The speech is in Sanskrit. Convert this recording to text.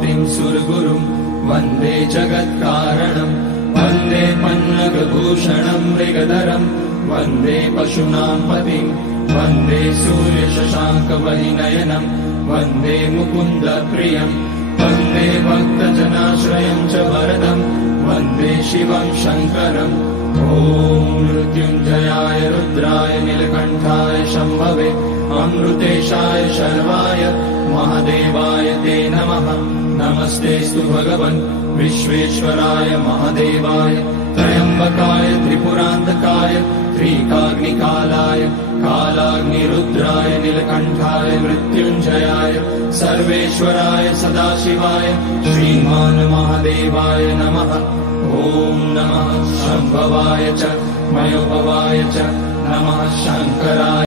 पतिं सुरगुरुं वन्दे जगत्कारणं वन्दे पन्नगभूषणं मृगधरं वन्दे पशूनां पतिं वन्दे सूर्यशशाङ्कवहिनयनं वन्दे मुकुन्दप्रियं वन्दे भक्तजनाश्रयं च वरदं वन्दे शिवं शङ्करम् ॐ मृत्युञ्जयाय रुद्राय नीलकण्ठाय शम्भवे अमृतेशाय शर्वाय महादेवाय ते नमः। नमस्तेऽस्तु भगवन् विश्वेश्वराय महादेवाय त्र्यम्बकाय त्रिपुरान्तकाय त्रिकाग्निकालाय कालाग्निरुद्राय नीलकण्ठाय मृत्युञ्जयाय सर्वेश्वराय सदाशिवाय श्रीमान् महादेवाय नमः। ॐ नमः शम्भवाय च मयोभवाय च नमः शङ्कराय।